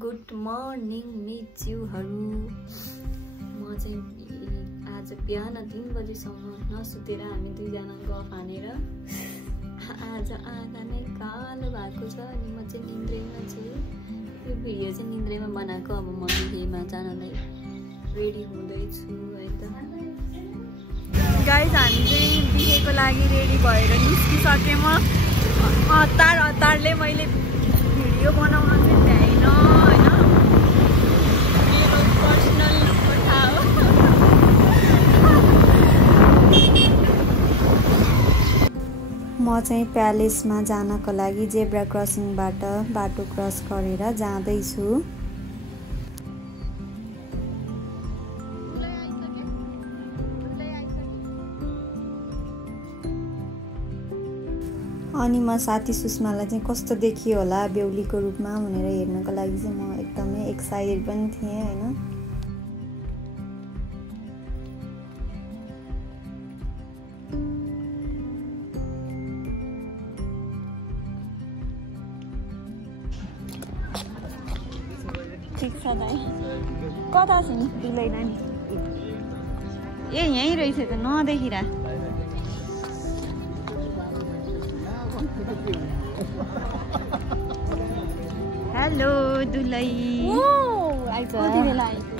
Good morning मिच्युहरू। म चाहिँ आज बिहान 3 बजेसम्म नसुतेर हामी दुईजना गफ हानेर आज आँखा नै कालो भएको छ अनि म चाहिँ निन्द्रैमा छु। यो भिडियो चाहिँ निन्द्रैमा बनाएको। अब म बिहेमा जानलाई रेडी हुँदैछु एकदम। गाइस हामी चाहिँ बिहेको लागि रेडी भएर निस्किसकेँ। म हतारले मैले भिडियो बनाउन चाहिँ भ्याइन होइन। मेरो पर्सनल कोठा हो। म चाहिँ प्यालेसमा जानको लागि जेब्रा क्रसिङबाट बाटो क्रस गरेर जाँदैछु। अनि म साथी सुषमालाई चाहिँ कस्तो देखियो होला बेहुलीको रूपमा भनेर हेर्नको लागि चाहिँ म एकदमै एक्साइटेड पनि थिएँ होइन। ठिक छ दाइ। कता छ नि दुलै नानी? ए यहीँ रहेछ त नदेखिरा। हेलो दुलै। कति बेला आएको?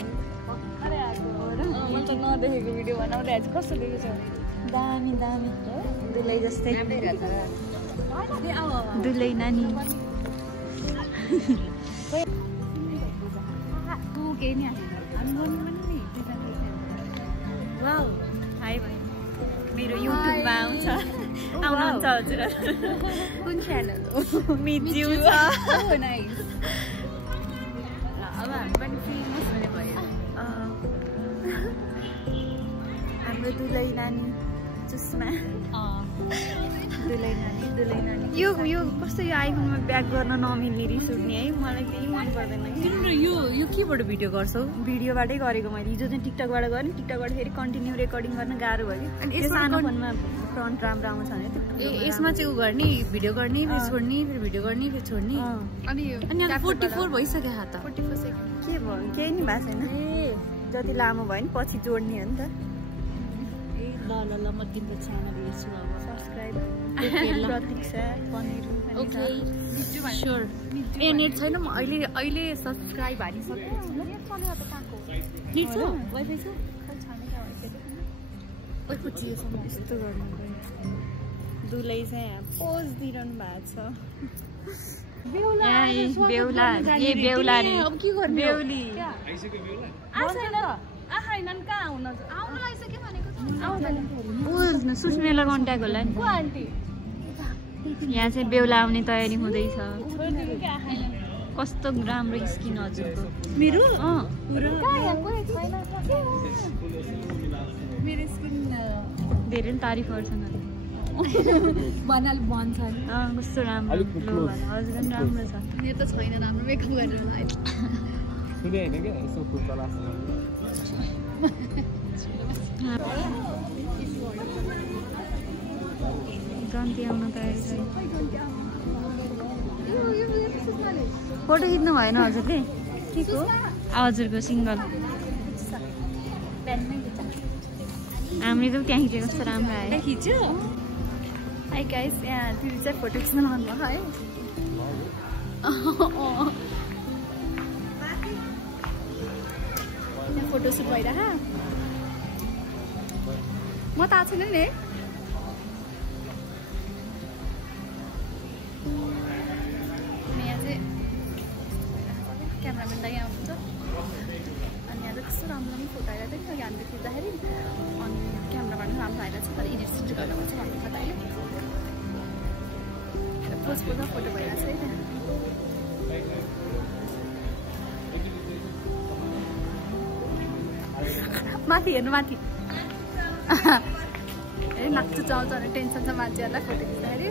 भर्खरै आएको हो र? म त नदेखेको भिडियो बनाउँदै आज कस्तो देखेछ? दामी दामी दुलै जस्तै दुलै नानी। मेरो युट्युबमा आउँछ आउनुहुन्छ हजुर। कुन च्यानल हो? मिच्यु छ। नाइस। अब हामी पनि फेमस हुने भयो। हाम्रो दुलै नानी सुषमा। दुलै नानी यो कस्तो यो आइफोनमा ब्याक गर्न नमिल्ने रिस उठ्ने है। मलाई केही मन पर्दैन। यो केबाट भिडियो गर्छौ? भिडियोबाटै गरेको मैले। हिजो चाहिँ टिकटकबाट गरेँ। टिकटकबाट फेरि कन्टिन्यू रेकर्डिङ गर्न गाह्रो भयो। अनि सानो फोनमा फ्रन्ट राम्रो आउँछ भने यसमा चाहिँ उ गर्ने भिडियो गर्ने फेरि छोड्ने फेरि भिडियो गर्ने फेरि छोड्ने। अनि 44 भइसक्यो हात। 44 सेकेन्ड के भयो? केही नि भएको छैन। जति लामो भयो नि पछि जोड्ने हो नि त। ल म तिम्रो च्यानल हेर्छु अब। सब्सक्राइब प्रतीक्षा पनिरु। Okay sure. ए नेट छैन। म अहिले सब्सक्राइब हानिसकेको छु। नेट चल्यो त कहाँको? नेट छ? वाइफाई छ? खै छैन क्या वाइफाई। ओइ पुचिएसम्म यस्तो गर्नु पर्यो। दुलै चाहिँ पोज दिइरहनु भएको छ। बेहुला ए बेहुला रे। अब के गर्ने? बेहुली आइसक्यो बेहुला? आछैन। आहाइनन् कहाँ आउन लागिसक्यो भनेको छ। आउँदैन। बुझ्न सुस्मेला कन्ट्याक्ट होला नि। को आन्टी? यहाँ चाहिँ बेहुला आउने तयारी हुँदैछ। कस्तो राम्रो स्किन हजुरको। मेरो? मेरो स्किन धेरै तारिफ गर्छन् भन्नाले भन्छ नि। कस्तो राम्रो ग्लो भन्छ। हजुर पनि राम्रो छ। मेरो त छैन राम्रो मेकअप गरेर होला। सुने हैन के यसो फुल चलाछ। जन्ती आउन तयारी छ। फोटो खिच्नु भएन हजुरले? के को? हजुरको सिङ्गल। हामीले त त्यहाँ खिचेको कस्तो राम्रो आयो। खिच्यो? हाई गाइस, यहाँ दिदी चाहिँ फोटो खिच्न लानु भएको है। यहाँ फोटोसुट भइरह। म त आएको छैन नि। यहाँ चाहिँ क्यामराम्यान दाइ आउनुहुन्छ। अनि यहाँ चाहिँ कस्तो राम्रो राम्रो फोटो आइरहेको थियो कि हामीले खिच्दाखेरि। अनि क्यामराबाट पनि राम्रो आइरहेको छ तर एडिट सिडिट गर्नुपर्छ भन्नुहुन्छ दाइले। पोज फोटो भइरहेको छ है त्यहाँ। माथि हेर्नु माथि। ए नाच्छु चाउँछ भने टेन्सन छ मान्छेहरूलाई फोटो खिच्दाखेरि।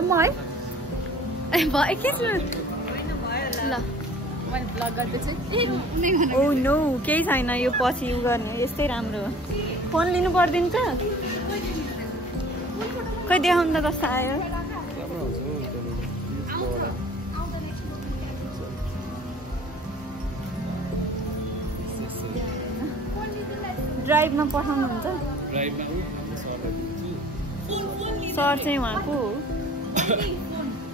म है ए भयो एकैछिन। ल मैले ब्लग गर्दैछु। ओ नो केही छैन यो पछि उ गर्ने यस्तै राम्रो हो। फोन लिनु पर्दैन त? खै देखाउनु त कस्तो आयो। ड्राइभमा पठाउनुहुन्छ? सर चाहिँ उहाँको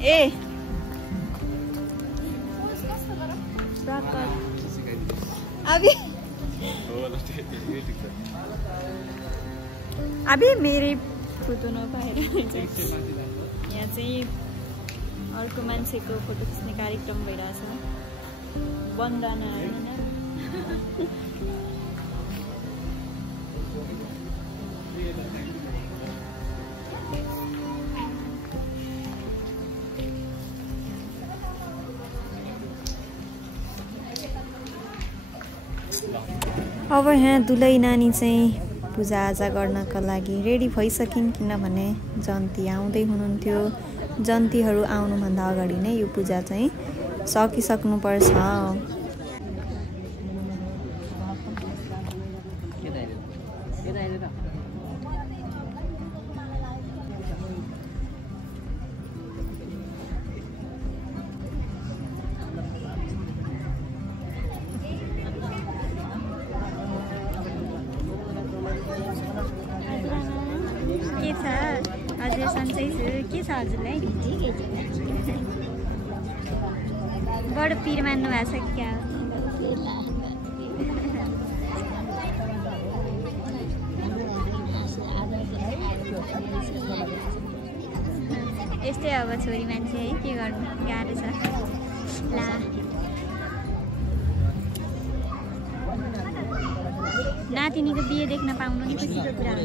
ए अभी मेरै फोटो नपाएर यहाँ चाहिँ अर्को मान्छेको फोटो खिच्ने कार्यक्रम भइरहेछ। वन्दना अब यहाँ दुलै नानी चाहिँ पूजाआजा गर्नका लागि रेडी भइसकिन् किनभने जन्ती आउँदै हुनुहुन्थ्यो। जन्तीहरू आउनुभन्दा अगाडि नै यो पूजा चाहिँ सकिसक्नुपर्छ। हजुर सन्चै छु। के छ हजुरलाई? बडो पिर मान्नु भएको छ क्या? यस्तै अब छोरी मान्छे है, के गर्नु, गाह्रो छ। ला नातिनीको बिहे देख्न पाउनु नि खुसीको कुरा हो।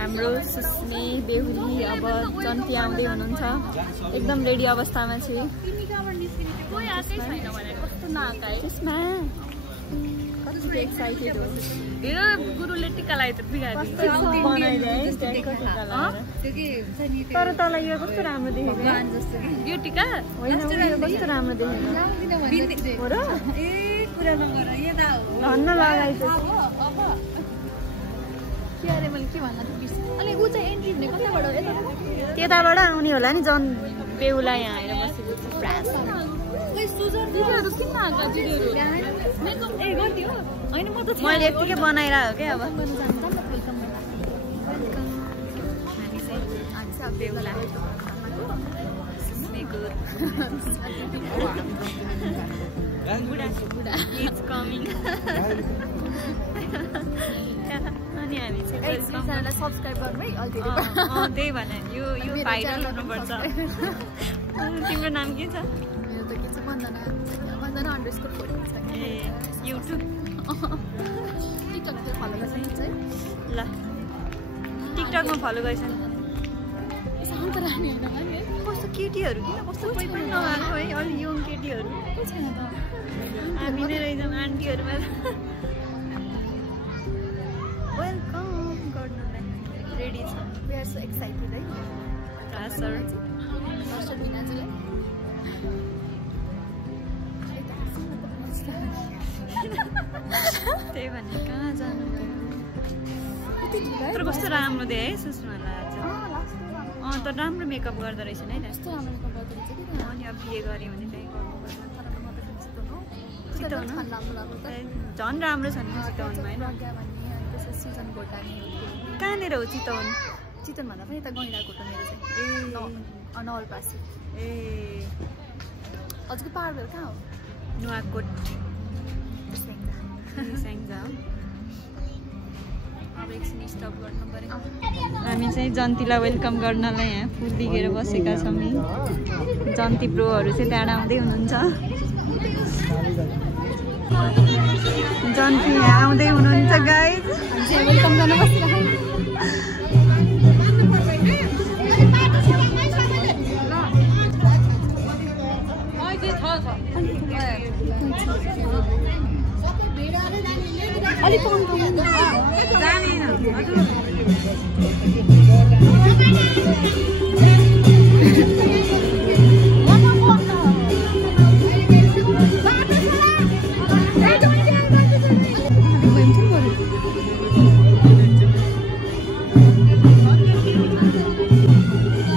हाम्रो सुस्मी बेहुली अब जन्ती आउँदै हुनुहुन्छ। एकदम रेडी अवस्थामा छु। त्यसमा कति एक्साइटेड हो। गुरुले टिका तर तँलाई यो कस्तो राम्रो देखेको? यो टिका होइन, कस्तो राम्रो देखेको हो र? धन्न लगाइछ। त्यताबाट आउने होला नि जन बेहुला यहाँ आएर बसेको छ। मैले यत्तिकै बनाइरहेको क्या। अब बेहुला अनि हामी चाहिँ सब्सक्राइब गर्नु है। त्यही भने यो भाइरल हुनुपर्छ। तिम्रो नाम के छ? युट्युब ल टिकटकमा फलो गर्छ। कस्तो केटीहरू किन कस्तो कोही पनि नआएको है, अलिक यङ केटीहरू हामी नै रहेछौँ आन्टीहरूमा। वेलकम गर्नुलाई रेडी छ। वी आर सो एक्साइटेड है। सर त्यही भने कहाँ जानु? तर कस्तो राम्रो दे है सुषमालाई आज। त राम्रो मेकअप गर्दो रहेछ नि। अनि अब बिहे गऱ्यो भने त्यही गर्नुपर्छ। झन् राम्रो छ नि चितवनमा होइन? कहाँनिर हो चितवन? चितवन भन्दा पनि यता गैँडाकोट हो मेरो चाहिँ। ए नवलपासी। ए हजुरको पाहाड कहाँ हो? नुवाकोट स्याङ्जा। अब एकछिन स्टप गर्नु पर्यो। हामी चाहिँ जन्तीलाई वेलकम गर्नलाई यहाँ फुल दिगेर बसेका छौँ नि। जन्ती प्रोहरू चाहिँ त्यहाँ आउँदै हुनुहुन्छ। जन्ती यहाँ आउँदै हुनुहुन्छ गाइज। वेलकम गर्न बसिरहेको। अलिक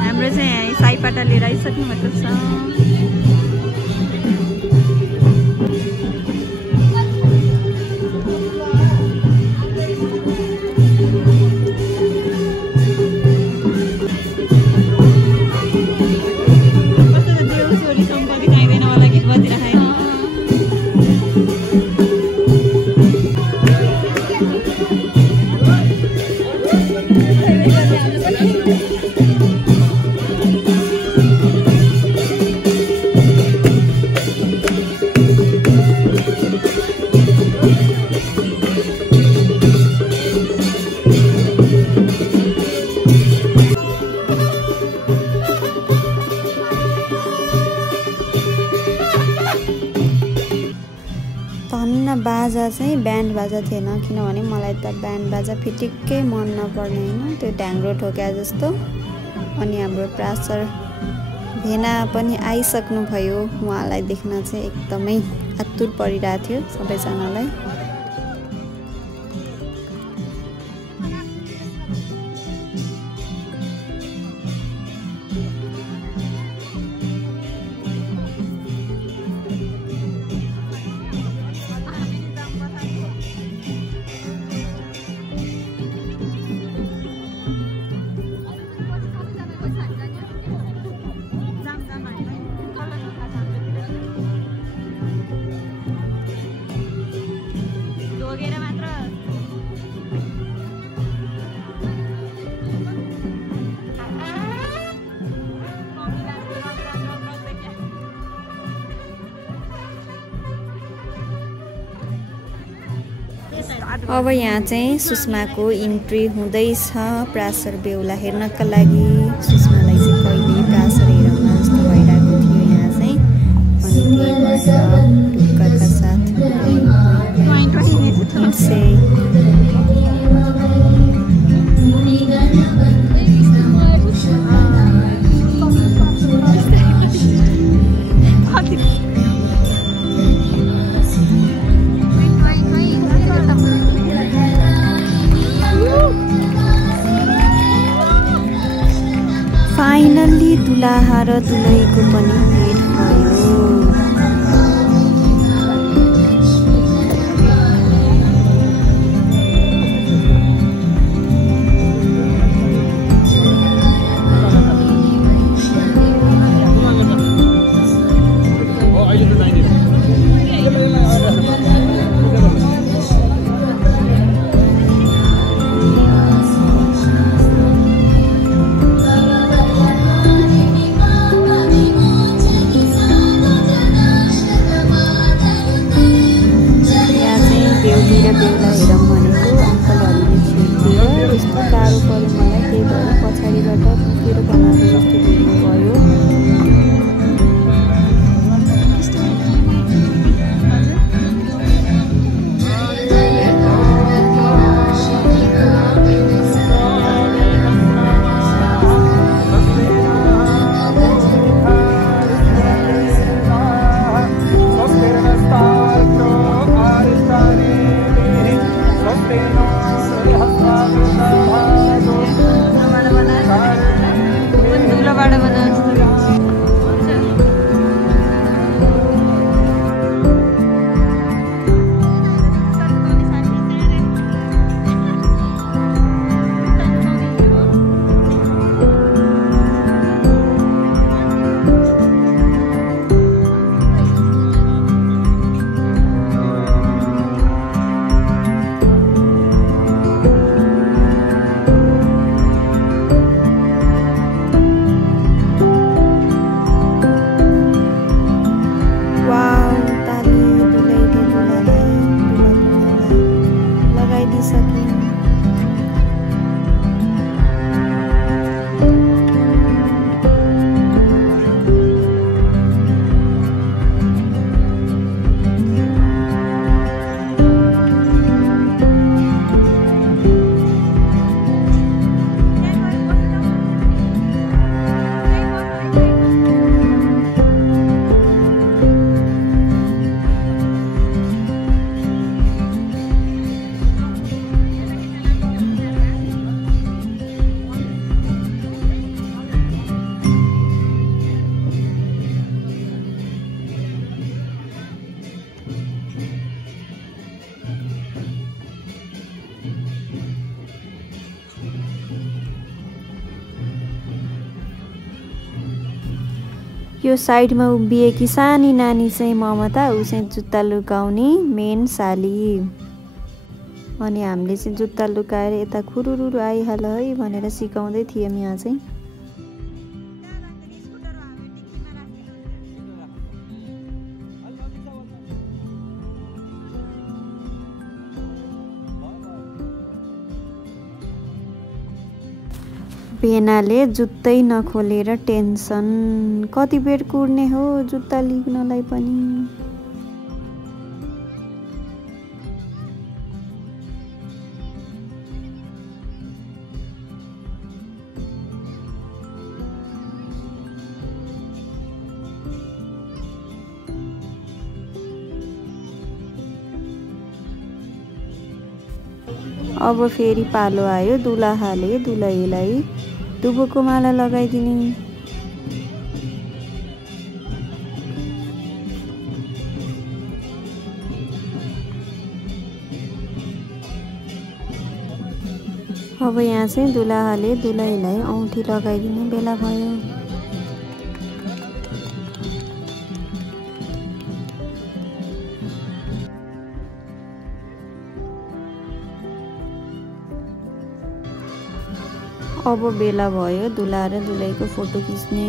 हाम्रो चाहिँ यहाँ साइपाटा आइसक्नु भएको छ। बाजा चाहिँ ब्यान्ड बाजा थिएन, किनभने मलाई त ब्यान्ड बाजा फिटिक्कै मन नपर्ने होइन, त्यो ढ्याङ्ग्रो ठोक्या जस्तो। अनि हाम्रो प्रासर भेना पनि आइसक्नु भयो। उहाँलाई देख्न चाहिँ एकदमै आतुर परिरहेको थियो सबैजनालाई। अब यहाँ चाहिँ सुषमाको इन्ट्री हुँदैछ प्रासर बेहुला हेर्नका लागि। सुषमालाई चाहिँ कहिले प्रासर हेरौँला जस्तो भइरहेको थियो यहाँ चाहिँ। अनि त्यही भएर ढुक्काका साथ फाइनल्ली दुलाहा र दुलहीको पनि भेट भयो। Stay यो साइडमा उभिएकी सानी नानी चाहिँ ममता, ऊ चाहिँ जुत्ता लुकाउने मेन साली। अनि हामीले चाहिँ जुत्ता लुकाएर यता खुरुरुरु आइहाल है भनेर सिकाउँदै थियौँ यहाँ चाहिँ। पेनाले जुत्तै नखोलेर टेन्सन, कति बेर कुर्ने हो जुत्ता लिग्नलाई पनि। अब फेरि पालो आयो दुलाहाले दुलहीलाई दुबोको माला लगाइदिने। अब यहाँ चाहिँ दुलाहाले दुलहीलाई औँठी लगाइदिने बेला भयो। अब बेला भयो दुला र दुलहीको फोटो खिच्ने।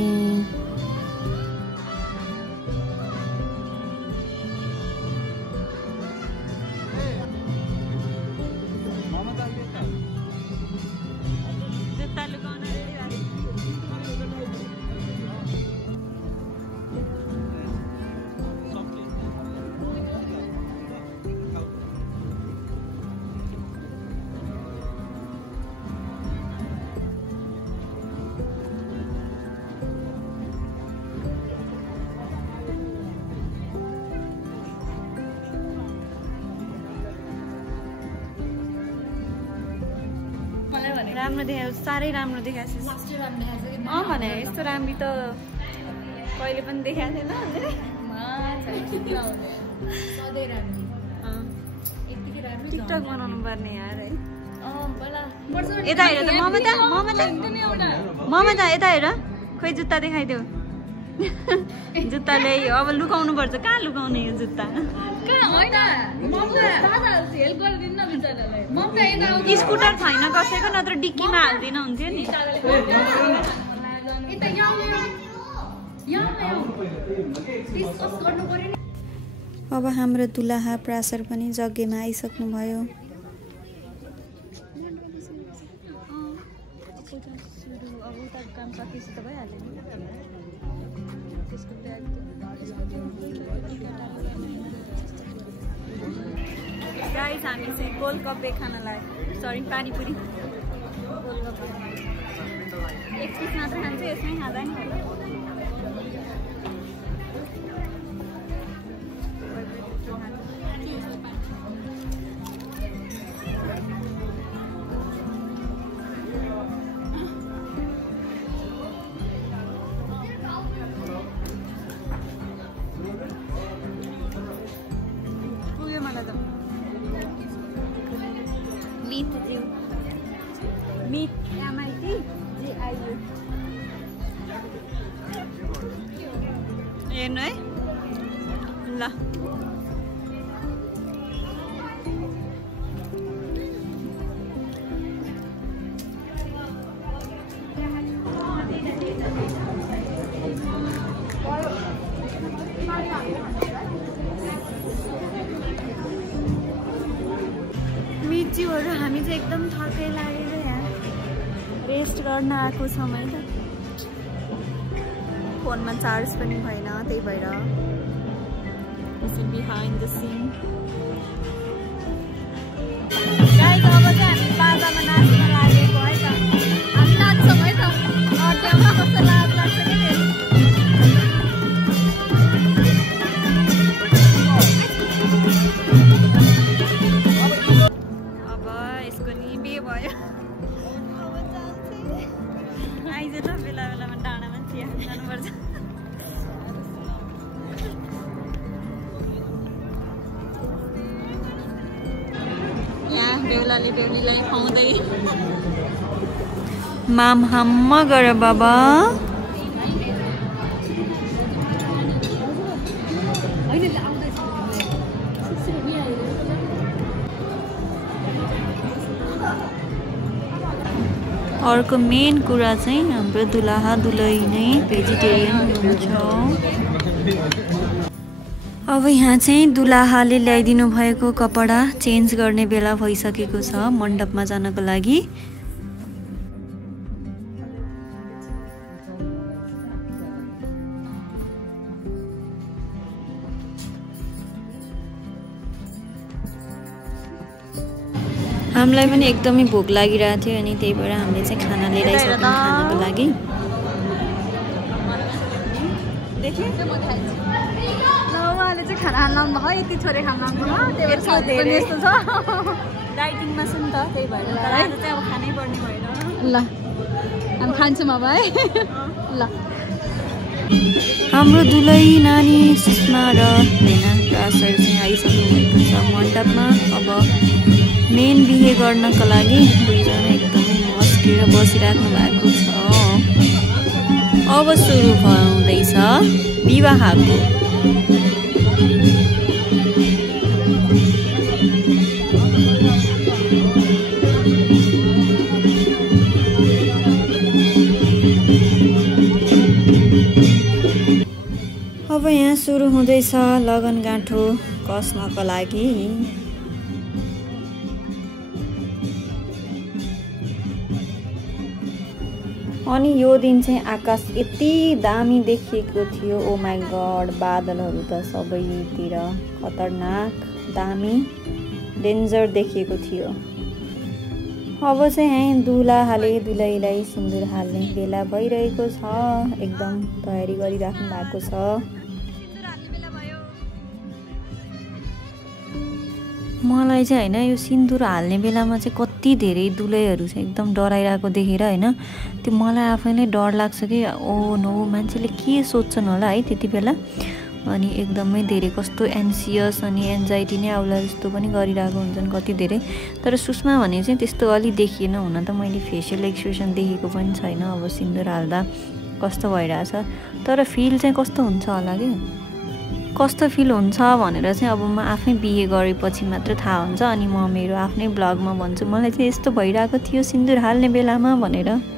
राम्रो देखायो, साह्रै राम्रो देखाएको छ। भने यस्तो राम्रो त कहिले पनि देखाएको थिएन। टिकटक बनाउनु पर्ने यार है। यता हेर त ममता, ममता ममता यता हेर, खोइ जुत्ता देखाइदेऊ। जुत्ता ल्याइयो, अब लुकाउनु पर्छ। कहाँ लुकाउने यो जुत्ता? स्कुटर छैन कसैको, नत्र डिक्कीमा हाल्दिन हुन्थ्यो नि। अब हाम्रो दुलाहा प्रासर पनि जग्गेमा आइसक्नु भयो। गाइस हामी चाहिँ गोलगप्पे खान लाग्यो, सरी पानीपुरी। एक पिस मात्र खान्छु, यसमै खाँदा नि होला। Meet MIT-GIU. Ayan na eh. Wala. मिर्चीहरू हामी चाहिँ एकदम थकै लागेर यहाँ रेस्ट गर्न आएको समय त फोनमा चार्ज पनि भएन, त्यही भएर बिहाइन्ड द सिन। गाइस अब चाहिँ हामी बाजामा नाच्न लागेको है त। हामी नाच्छौँ है त। अड्यामा कस्तो लाज लाग्छ कि अब यसको नि बिहे भयो। आइज त बेला बेलामा डाँडामा चिया जानुपर्छ। यहाँ बेहुलाले बेहुलीलाई खुवाउँदै माम हाम्मा गर बाबा। अर्को मेन कुरा चाहिँ हाम्रो दुलाहा दुलही नै भेजिटेरियन हुनुहुन्छ। अब यहाँ चाहिँ दुलाहाले ल्याइदिनु भएको कपडा चेन्ज गर्ने बेला भइसकेको छ मण्डपमा जानको लागि। हामीलाई पनि एकदमै भोक लागिरहेको थियो अनि त्यही भएर हामीले चाहिँ खाना लिएर आइसक्यौँ खानको लागि। उहाँले चाहिँ खाना हाल्नु भयो यति छोरे खाना डाइटिङमा छु नि त त्यही भएर आज चाहिँ अब खानै पर्ने भएर ल हामी खान्छौँ अब है ल। हाम्रो दुलही नानी सुषमा र भेना सर चाहिँ आइसक्नु भएको छ मण्डपमा। अब मेन बिहे गर्नको लागि दुईजना एकदमै मस्केर बसिराख्नु भएको छ। अब सुरु हुँदैछ विवाहको। अब यहाँ सुरु हुँदैछ लगनगाँठो कस्नको लागि। अनि यो दिन चाहिँ आकाश यति दामी देखिएको थियो। ओ माई गड, बादलहरू त सबैतिर खतरनाक दामी डेन्जर देखिएको थियो। अब चाहिँ दुलाहाले दुलहीलाई सिन्दुर हाल्ने बेला भइरहेको छ। एकदम तयारी गरिराख्नु भएको छ। मलाई चाहिँ होइन यो सिन्दुर हाल्ने बेलामा चाहिँ कति धेरै दुलहीहरू चाहिँ एकदम डराइरहेको देखेर होइन त्यो मलाई आफैलाई डर लाग्छ कि ओ नो मान्छेले के सोच्छन् होला है त्यति बेला। अनि एकदमै धेरै कस्तो एन्सियस अनि एन्जाइटी नै आउला जस्तो पनि गरिरहेको हुन्छन् कति धेरै। तर सुषमा भने चाहिँ त्यस्तो अलि देखिएन। हुन त मैले फेसियल एक्सप्रेसन देखेको पनि छैन अब सिन्दुर हाल्दा कस्तो भइरहेछ। तर फिल चाहिँ कस्तो हुन्छ होला कि कस्तो फिल हुन्छ भनेर चाहिँ अब म आफै बिहे गरेपछि मात्र थाहा हुन्छ। अनि म मेरो आफ्नै ब्लगमा भन्छु मलाई चाहिँ यस्तो भइरहेको थियो सिन्दुर हाल्ने बेलामा भनेर।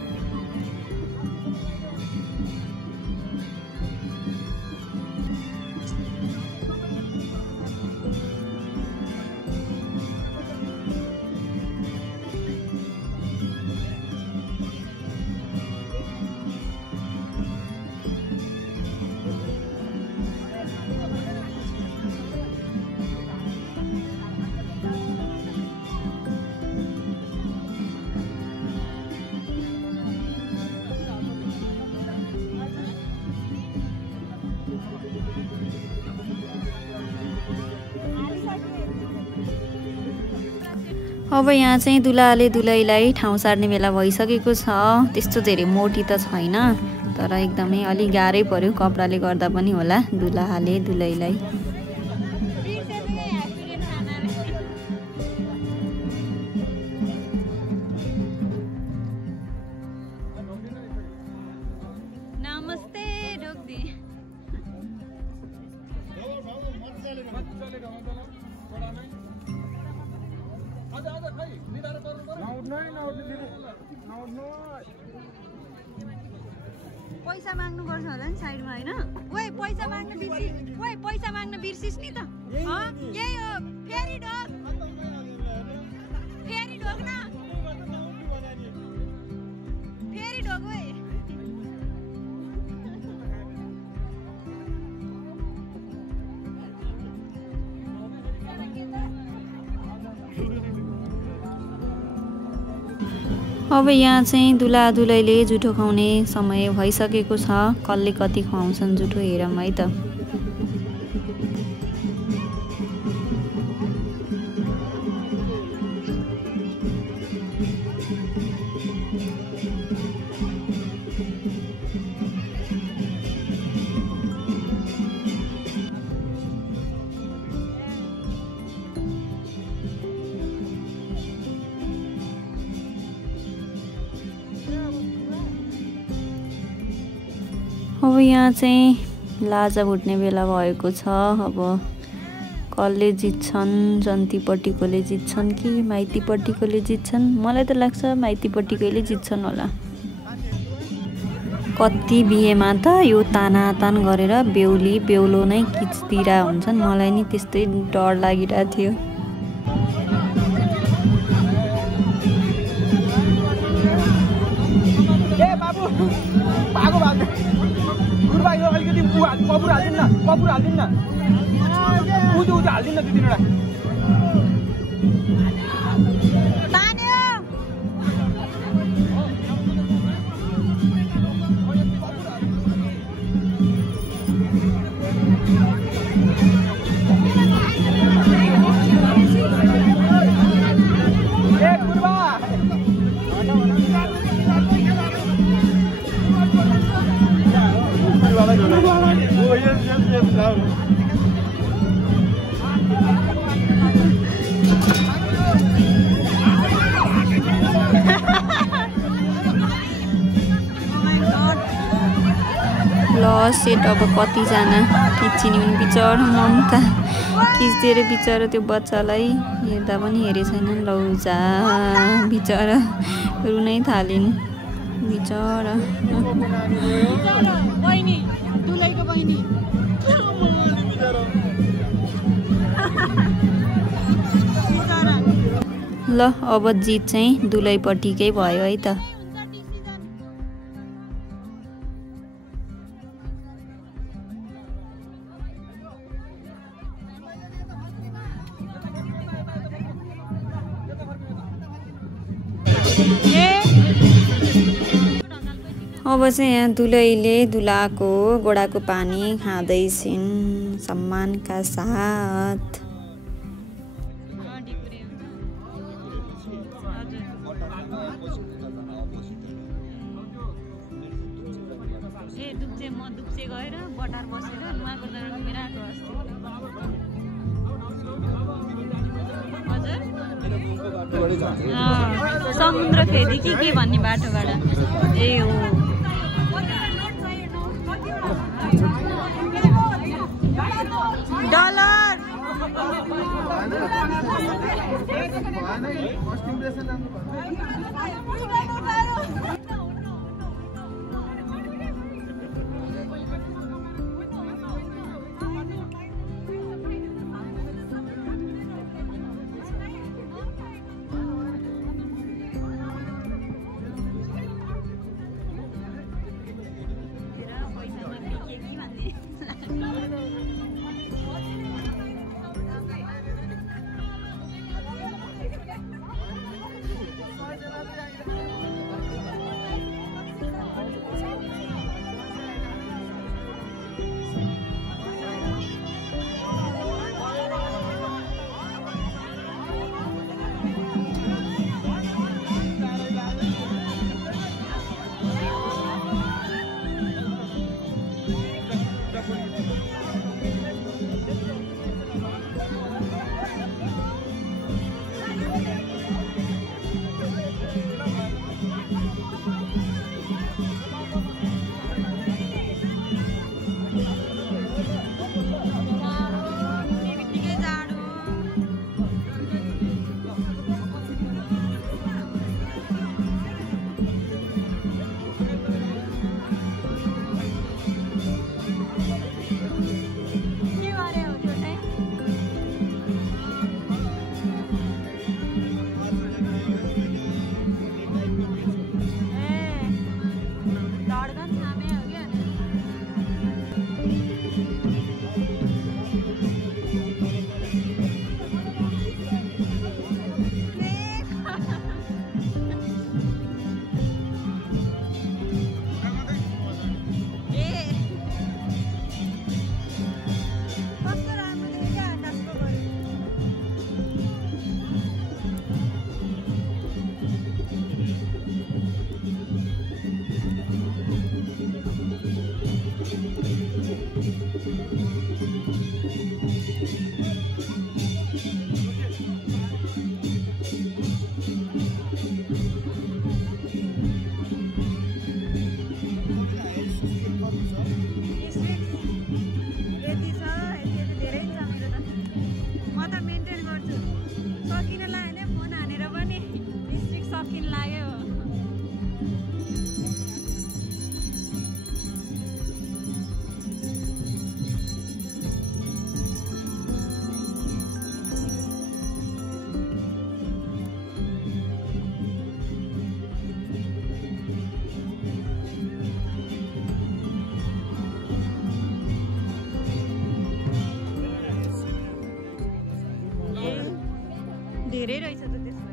अब यहाँ चाहिँ दुलाहाले दुलहीलाई ठाउँ सार्ने बेला भइसकेको छ। त्यस्तो धेरै मोटी त छैन तर एकदमै अलि गाह्रै पर्यो कपडाले गर्दा पनि होला दुलाहाले दुलहीलाई। नमस्ते ढोक्दी। पैसा माग्नु पर्छ होला नि साइडमा हैन। ओइ पैसा माग्न बिर्सिस नि त। यही हो फेरि ढोक न फेरि ढोक ओइ। अब यहाँ चाहिँ दुला दुलहीले जुठो खुवाउने समय भइसकेको छ। कसले कति खुवाउँछन् जुठो हेरौँ है त। अब यहाँ चाहिँ लाजा भुट्ने बेला भएको छ। अब कसले जित्छन्, जन्तीपट्टिकोले जित्छन् कि माइतीपट्टिकोले जित्छन्? मलाई त लाग्छ माइतीपट्टिकोले जित्छन् होला। कति बिहेमा त यो तानातान गरेर बेहुली बेहुलो नै किच्दिरा हुन्छन्। मलाई नि त्यस्तै डर लागिरहेको थियो। सेट अब कतिजना किच्चिने पनि बिचरा ममता किच्दिएर बिचरा त्यो बच्चालाई हेर्दा पनि हेरे छैनन्। लौजा बिचरा रुनै थालिन् बिचरा। ल अब जित चाहिँ दुलैपट्टिकै भयो है त। अब चाहिँ यहाँ दुलैले दुलाको गोडाको पानी खाँदैछिन् सम्मानका साथ। समुद्र फेरि के भन्ने बाटोबाट ए हो। डलर सकिन लाग्यो फोन हानेर पनि डिस्ट्रिक्ट सकिन लाग्यो धेरै रहेछ त त्यसमा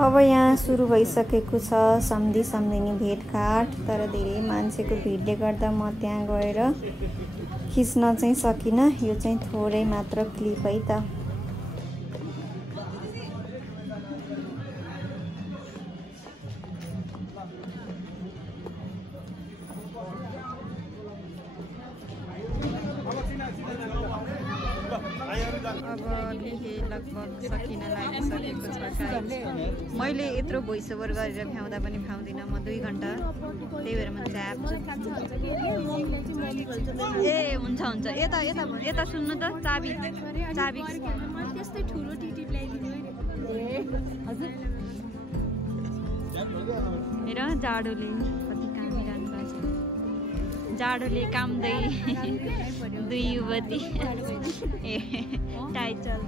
अब यहाँ सुरु भइसकेको छ सम्धी सम्धिनी भेटघाट तर धेरै मान्छेको भिडले गर्दा म त्यहाँ गएर खिच्न चाहिँ सकिनँ यो चाहिँ थोरै मात्र क्लिप है त अब बिहे लगभग सकिन लागिसकेको छ मैले यत्रो भोइस ओभर गरेर भ्याउँदा पनि भ्याउँदिनँ म 2 घन्टा त्यही भएर म च्याप्छु ए हुन्छ हुन्छ यता यता यता सुन्नु त चाबी चाबी त्यस्तै ठुलो टिटी ल्याइदिनु हजुर हेर जाडोले कति कामिरहनु भएको छ जाडोले कामदै 2 युवती ए टाइटल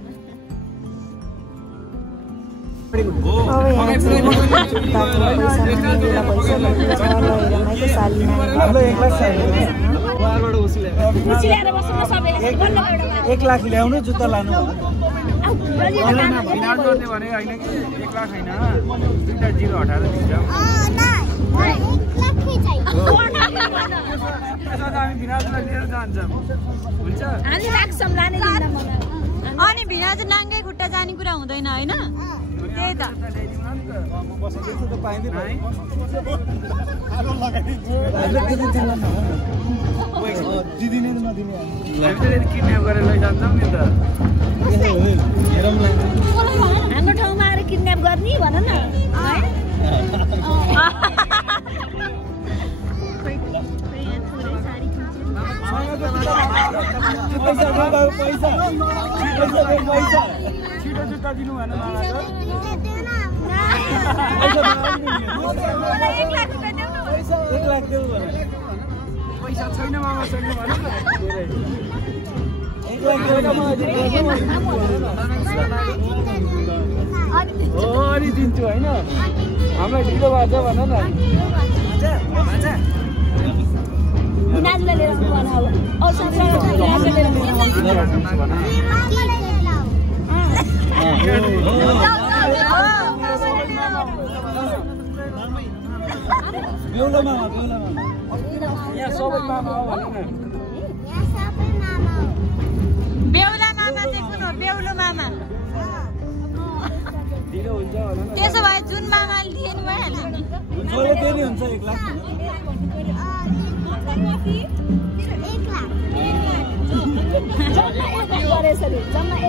एक लाख ल्याउनु जुत्ता लानु अनि भिना चाहिँ नाङ्गै खुट्टा जाने कुरा हुँदैन होइन त्यही त हाम्रो ठाउँमा आएर किडन्याप गर्ने भन न छिटो जुत्ता दिनु भएन पैसा छैन मामा छैन अनि दिन्छु होइन हामीलाई ढिलो भएको छ भन न बेहुला मामा यहाँ सबै मामा हो भन न बेहुला मामा चाहिँ कुन हो बेहुलो मामा ढिलो हुन्छ होला न त्यसो भए जुन मामाले दिएन भइहाल्यो नि जसले दिने हुन्छ 1 लाख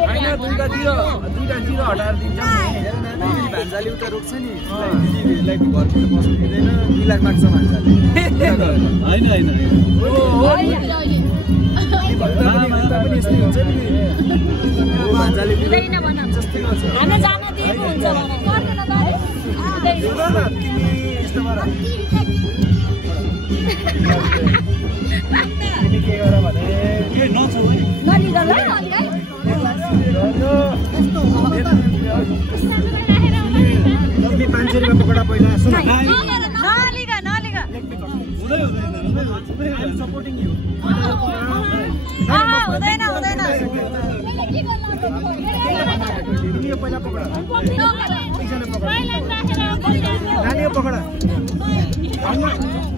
हैन दुईटा जिरो हटाएर दिन्छौँ भान्जाले उता रोक्छ नि दिदीहरूलाई घरतिर बस्नु दिँदैन 2 लाख माग्छ भान्जाले हैन पनि यस्तै हुन्छ नि भान्जाले दिँदैन भन जस्तै गर्छ हामी जान दिएको हुन्छ भने गर्दैन दाइ तिमी यस्तो गर तिमी के गर भने के नछौ है नलिदा ल तिमी 500 रुपैयाँ पकडा पहिला सुन नलिगा हुँदैन सपोर्टिङ यु हुँदैन तिमी यो पहिला पकडा एकजना पकडा नानी यो पकडा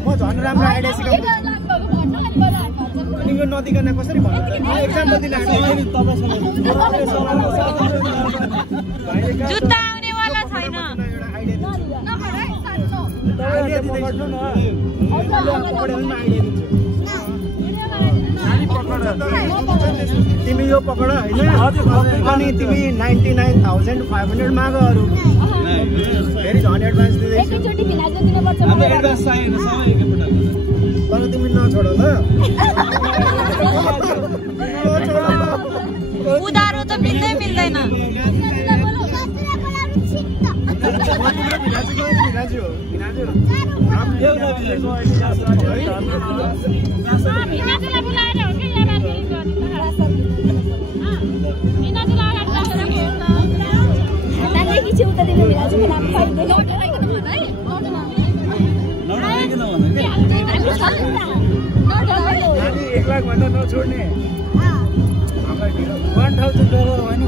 म झन् राम्रो आइडिया सिकाउँछु तिम्रो नदिकन कसरी भन्नु म एक्जाम्पल दिन आएको जुत्ता आउनेवाला छैन तिमी यो पकड होइन अनि तिमी 99,500 माग अरू फेरि झन् एडभान्स दिँदैछु तर तिमी नछोड ल उधारो त मिल्दैन $1 लाख भन्दा नछोड्ने $1,000 होइन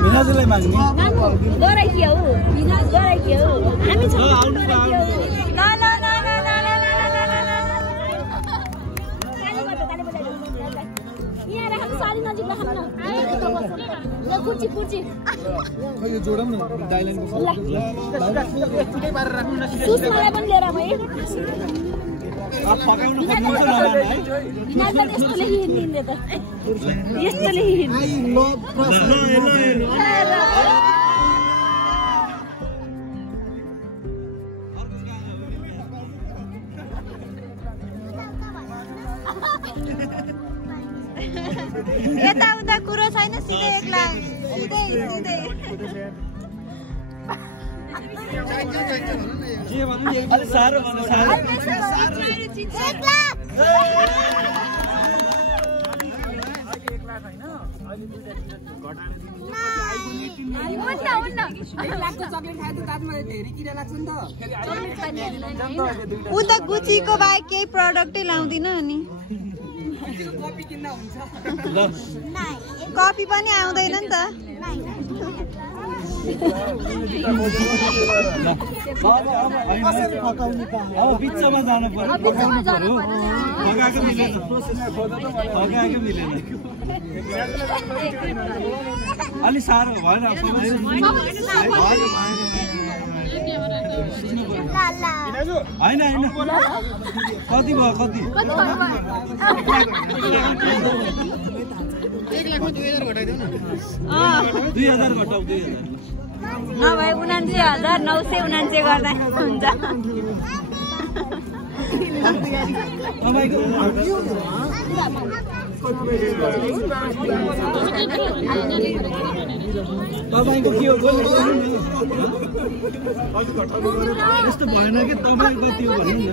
भिनाजुलाई माग्ने यो जोडौँ न डाइल्यान्डको सुषमालाई पनि लिएर भयो फकाउनु खोज्नुहुन्छ नमान्नु है यस्तोले हिँड्ने त यस्तोले हिँड्ने यताउता कुरो छैन सिधै 1 लाख सिधै के भन्नु नि सारो भन्नु सारो 1 लाख हैन अहिले दुईटा घटाएर दिनु उ त गुचीको बाहेक केही प्रडक्टै लाउँदिन अनि कपी पनि आउँदैन नि त बिचमा जानु पर्यो फकाएको मिलेन फकाएको मिलेन अलि साह्रो भएन होइन कति भयो कति 2000 घटाउ 2000 नभए 79,979 गर्दा हुन्छ तपाईको के हो यस्तो भएन कि तपाईँ कति हो भन्नु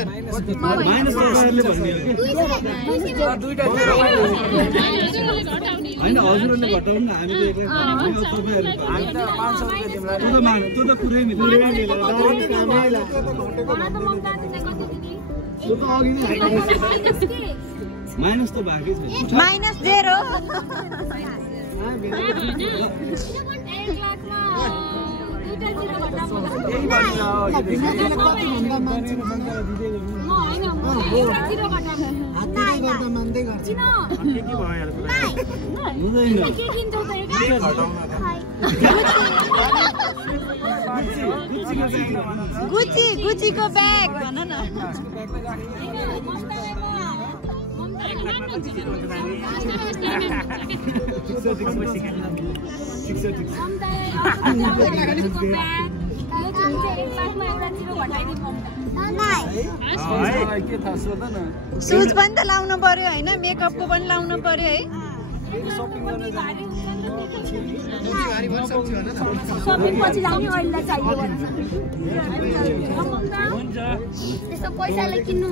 न माइनस तपाईँहरूले भन्ने हो कि दुईटा होइन हजुरहरूले घटाउनु न हामी त एक्लै तपाईँहरू हामी त 500 रुपैयाँ दिउँला त्यो त पुरै मिल्दैन माइनस त बाँकी छ माइनस 0 गुच्चीको ब्याग भन न सुज पनि त लाउनु पर्यो होइन मेकअपको पनि लाउनु पर्यो है पैसाले किन्नु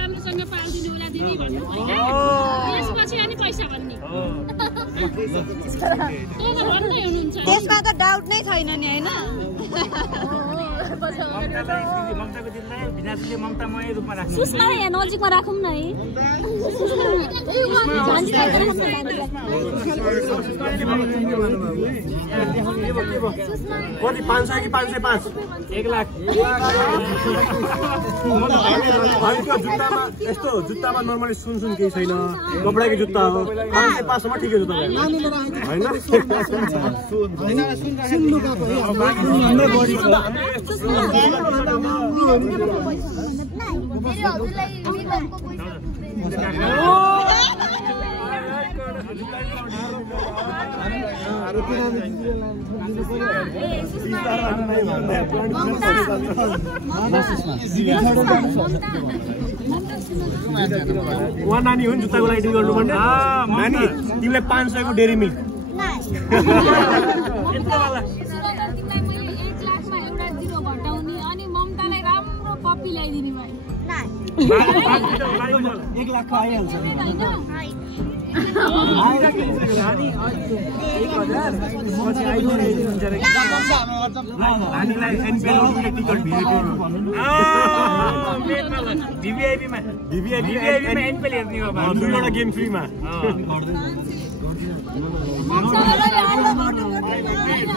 राम्रोसँग पाल्दिनु होला दिदी भन्नु त्यसपछि अनि पैसा भन्ने त्यसमा त डाउट नै छैन नि होइन सुषमालाई यहाँ नजिकमा राखौँ न है कति 500 कि 505 1 लाख जुत्तामा यस्तो जुत्तामा नर्मली सुन केही छैन कपडाको जुत्ता हो 505 सम्म ठिकै छ तपाईँ उहाँ नानी हो नि जुत्ताको लागि डिल गर्नुपर्ने नानी तिमीलाई 500 को डेरी मिल्क पप्पी ल्याइदिने भाइ 1 लाख आइहाल्छ नानीलाई एनपिएल टिकट भिभिआइपीमा एनपिएल हेर्ने हो 2वटा गेम फ्रीमा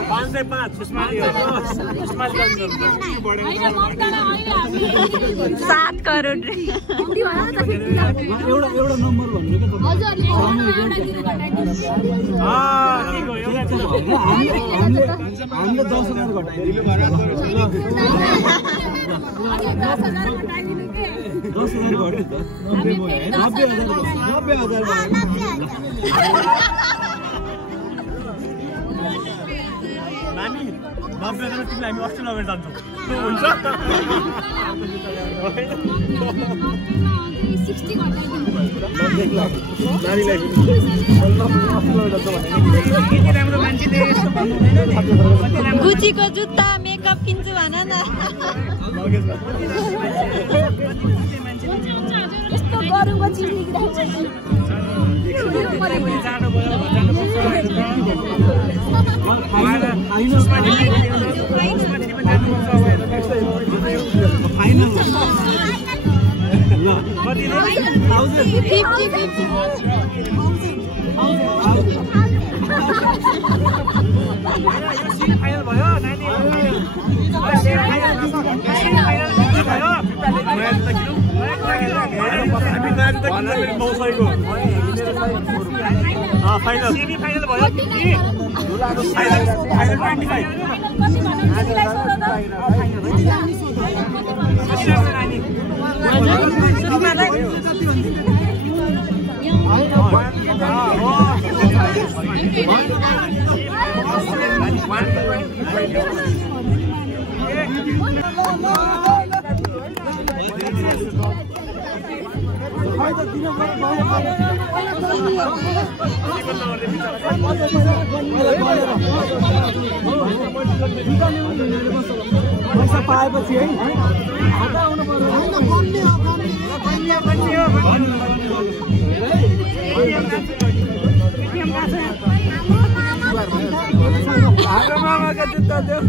505 सुषमा 7 करोड एउटा नम्बर भन्नु के हामीले 10,000 घटाइदिनु 10,000 घट्यो त 90,000 नानी 90,000 तिमीलाई हामी अस्ट्रेलिया लगेर जान्छौँ हुन्छ 60 घटाइदिनु नानीलाई गुच्चीको जुत्ता मेकअप किन्छु भन न यस्तो गरुको चिज फाइनल सेमी फाइनल भयो पैसा पाएपछि है हात आउनु पर्यो हाम्रो मामाको जुत्ता देऊ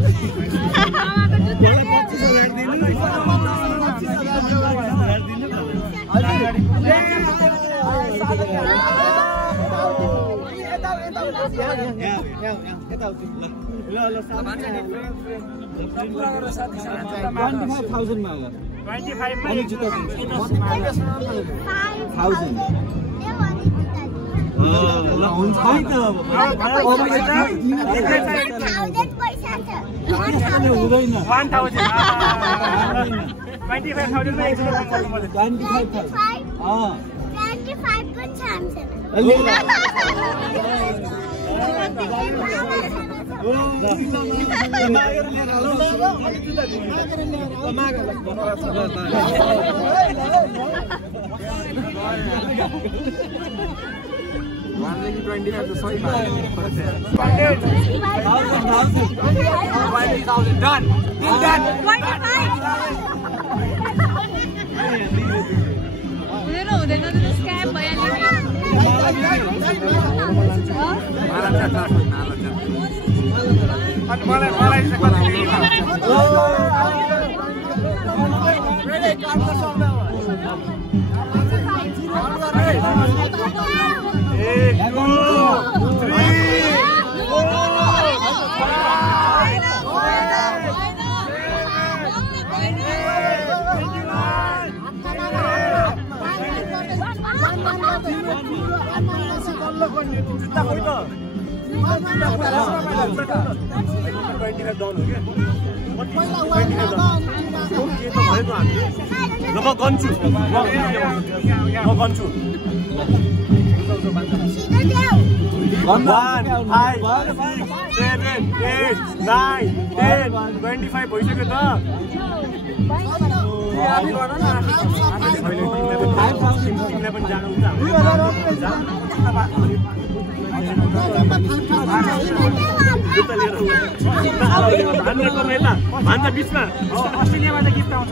अस्ट्रेलियाबाट गिफ्ट आउँछ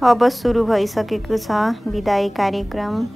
अब सुरु भइसकेको छ बिदाई कार्यक्रम।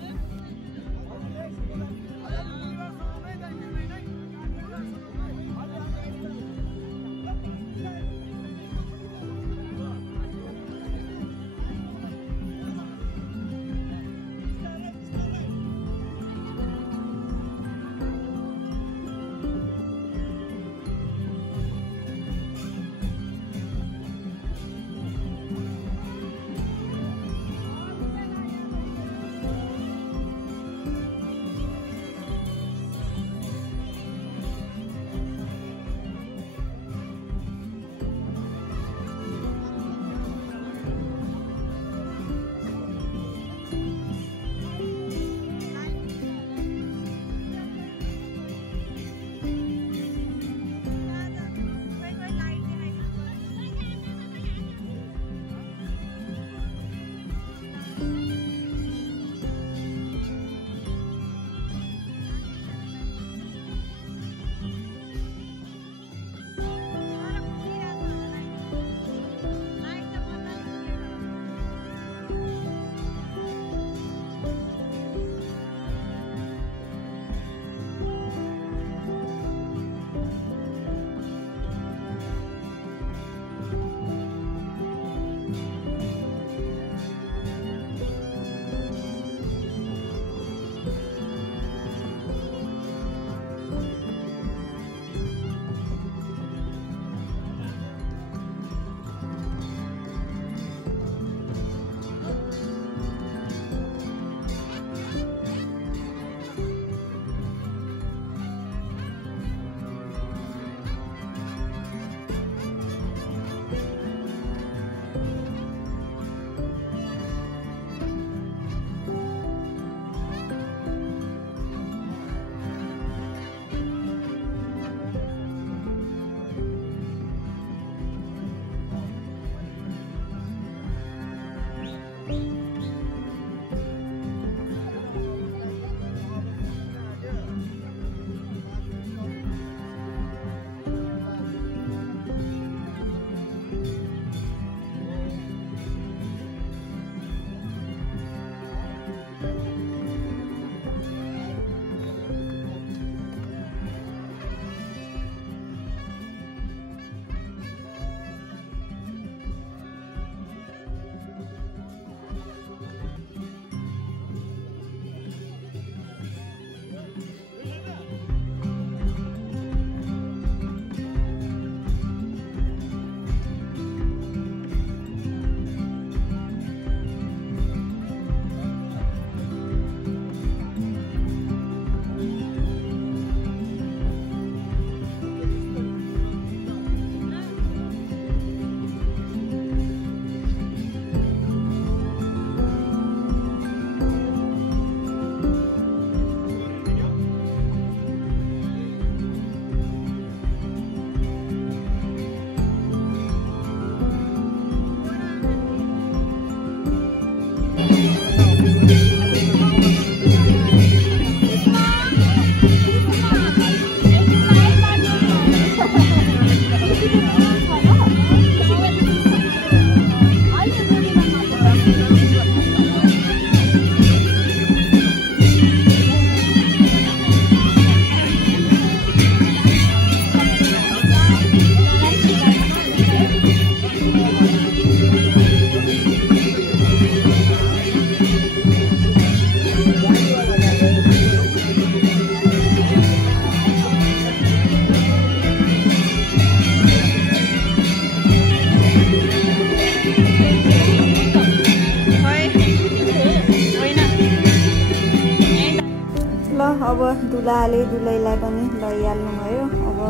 अब दुलाले दुलैलाई पनि लैहाल्नुभयो। अब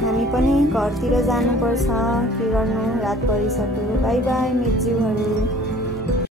हामी पनि घरतिर जानुपर्छ, के गर्नु, रात परिसक्यो। Bye bye मितज्यूहरू।